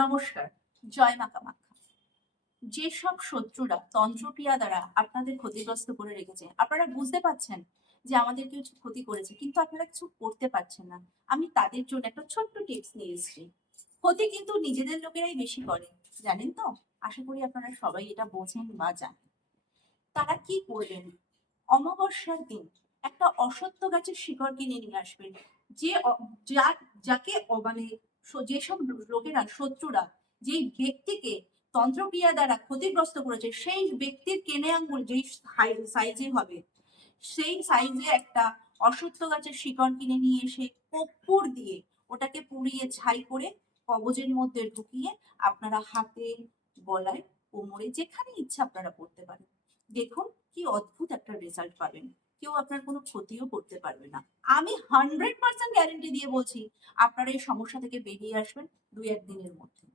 নমস্কার, জয় মা কামাখ্যা যেসব শত্রুরা তন্ত্রক্রিয়া দ্বারা আপনাদের ক্ষতিগ্রস্ত করে রেখেছে, আপনারা বুঝতে পারছেন যে আমাদের কেউ ক্ষতি করেছে, কিন্তু আপনারা কিছু করতে পারছেন না। আমি তাদের জন্য একটা ছোট্ট টিপস নিয়ে এসেছি। ক্ষতি কিন্তু নিজেদের লোকেরাই বেশি করে, জানেন তো? আশা করি আপনারা সবাই এটা বোঝেন বা জানেন। তারা কি করবেন? অমাবস্যার দিন একটা অসত্য গাছের শিকড় কিনে নিয়ে আসবেন, যে যাকে মানে যেসব লোকেরা শত্রুরা, যেই ব্যক্তিকে তন্ত্রক্রিয়া দ্বারা ক্ষতিগ্রস্ত করেছে, সেই ব্যক্তির কেনে আঙ্গুল যেই সাইজে হবে, সেই সাইজে একটা অসত্য গাছের শিকড় কিনে নিয়ে এসে কর্পূর দিয়ে ওটাকে পুড়িয়ে ছাই করে কবজের মধ্যে ঢুকিয়ে আপনারা হাতে, গলায়, কোমরে যেখানে ইচ্ছা আপনারা পড়তে পারেন। দেখুন কি অদ্ভুত একটা রেজাল্ট পাবেন। কেউ আপনার কোনো ক্ষতিও করতে পারবে না। আমি হান্ড্রেড পার্সেন্ট গ্যারেন্টি দিয়ে বলছি, আপনারা এই সমস্যা থেকে বেরিয়ে আসবেন দুই একদিনের মধ্যে।